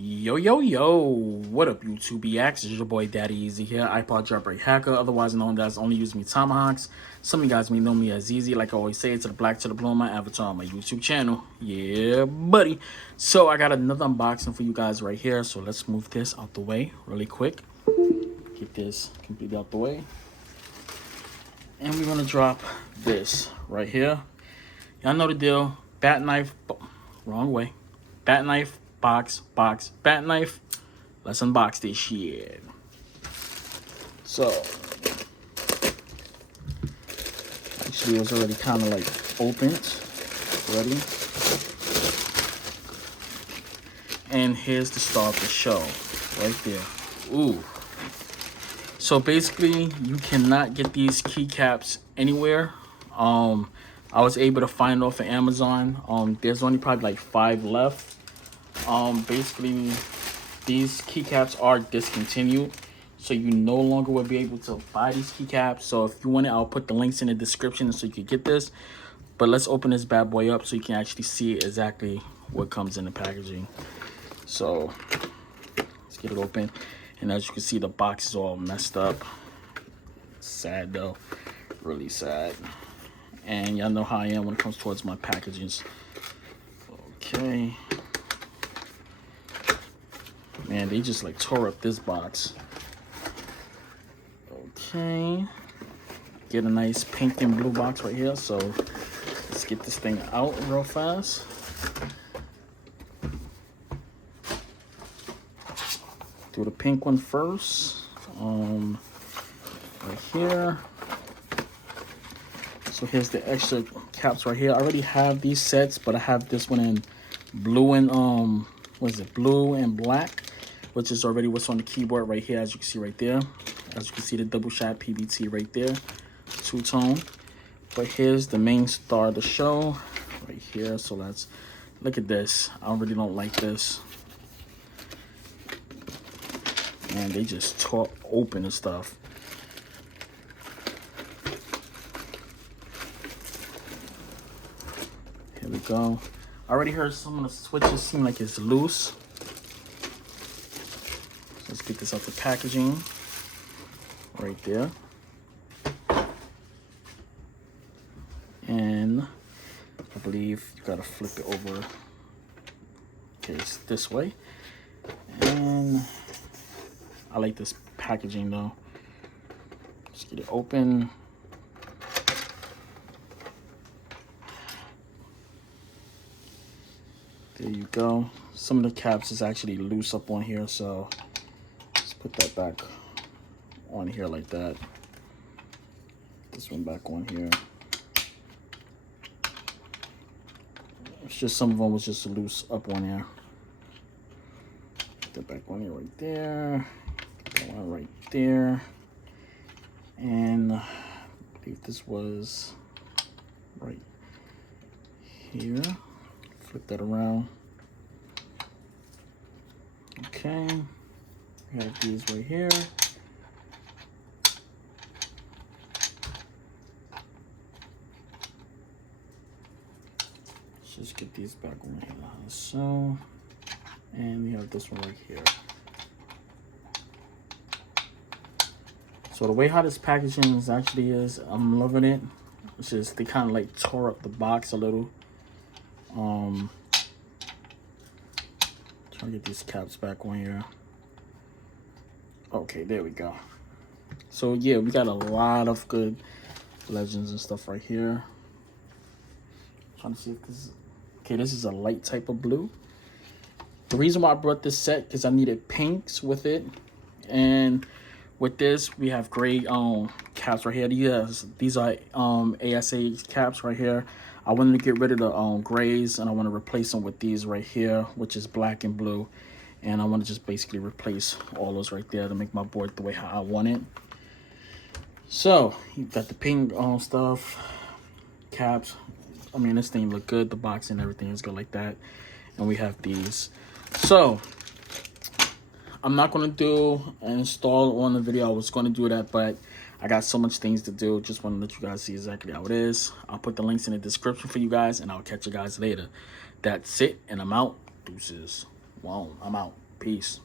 Yo, what up, YouTube EX? It's your boy Daddy Easy here, iPod jailbreak hacker, otherwise known as only use me tomahawks. Some of you guys may know me as Easy, like I always say, to the black to the blue on my avatar on my YouTube channel. Yeah, buddy. So I got another unboxing for you guys right here, so let's move this out the way really quick. Get this completely out the way. And we're gonna drop this right here. Y'all know the deal. Bat knife, wrong way. Bat knife, box, bat knife. Let's unbox this shit. So, actually it was already kind of like opened, ready. And here's the star of the show, right there. Ooh. So basically, you cannot get these keycaps anywhere. I was able to find it off of Amazon. There's only probably like 5 left. Basically, these keycaps are discontinued, so you no longer will be able to buy these keycaps. So if you want it, I'll put the links in the description so you can get this. But let's open this bad boy up so you can actually see exactly what comes in the packaging. So let's get it open. And as you can see, the box is all messed up. Sad though, really sad. And y'all know how I am when it comes towards my packages. Okay. Man, they just like tore up this box. Okay. Get a nice pink and blue box right here. So let's get this thing out real fast. Do the pink one first. Right here. So here's the extra caps right here. I already have these sets, but I have this one in blue and what is it? Blue and black, which is already what's on the keyboard right here, as you can see right there. As you can see, the double shot PBT right there, two-tone. But here's the main star of the show right here. So let's look at this. I really don't like this. And they just tore open and stuff. Here we go. I already heard some of the switches seem like it's loose. Let's get this out the packaging. Right there. And I believe you gotta flip it over. Okay, it's this way. And I like this packaging though. Let's get it open. There you go. Some of the caps is actually loose up on here, so let's put that back on here like that. This one back on here. It's just some of them was just loose up on here. Put that back on here right there. Get that one right there. And I believe this was right here. Flip that around. Okay, we have these right here. Let's just get these back on here like so. And we have this one right here. So the way how this packaging is actually is, I'm loving it. It's just they kind of like tore up the box a little. Trying to get these caps back on here. Okay, there we go. So yeah, we got a lot of good legends and stuff right here. Trying to see if this, okay, this is a light type of blue. The reason why I brought this set because I needed pinks with it, and with this we have gray caps right here. These are ASA caps right here. I wanted to get rid of the grays, and I want to replace them with these right here, which is black and blue. And I want to just basically replace all those right there to make my board the way how I want it. So you got the pink stuff, caps. I mean, this thing look good. The box and everything is good like that. And we have these. So I'm not going to do an install on the video. I was going to do that, but I got so much things to do. Just want to let you guys see exactly how it is. I'll put the links in the description for you guys, and I'll catch you guys later. That's it, and I'm out. Deuces. Wow, I'm out. Peace.